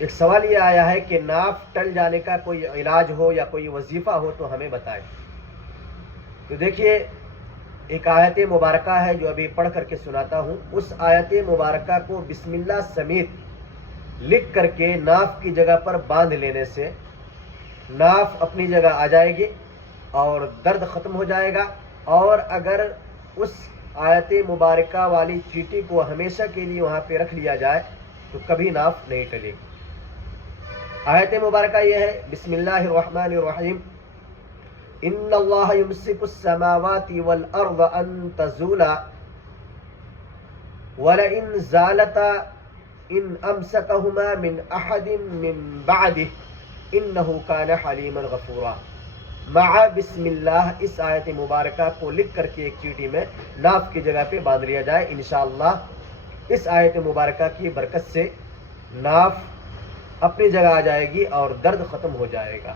ایک سوال یہ آیا ہے کہ ناف ٹل جانے کا کوئی علاج ہو یا کوئی وظیفہ ہو تو ہمیں بتائیں۔ تو دیکھیے، ایک آیت مبارکہ ہے جو ابھی پڑھ کر کے سناتا ہوں، اس آیت مبارکہ کو بسم اللہ سمیت لکھ کر کے ناف کی جگہ پر باندھ لینے سے ناف اپنی جگہ آ جائے گی اور درد ختم ہو جائے گا، اور اگر اس آیت مبارکہ والی چیٹی کو ہمیشہ کے لیے وہاں پہ رکھ لیا جائے تو کبھی ناف نہیں ٹلے گی۔ آیت مبارکہ یہ ہے، بسم اللہ الرحمن الرحیم، ان اللہ یمسک السماوات والارض ان تزولا ولئن زالتا ان امسکہما من احد من بعدہ انہ کان حلیما غفورا۔ مع بسم اللہ اس آیت مبارکہ کو لکھ کر کے ایک چیٹی میں ناف کی جگہ پہ باندھ لیا جائے، انشاءاللہ اس آیت مبارکہ کی برکت سے ناف اپنی جگہ آ جائے گی اور درد ختم ہو جائے گا۔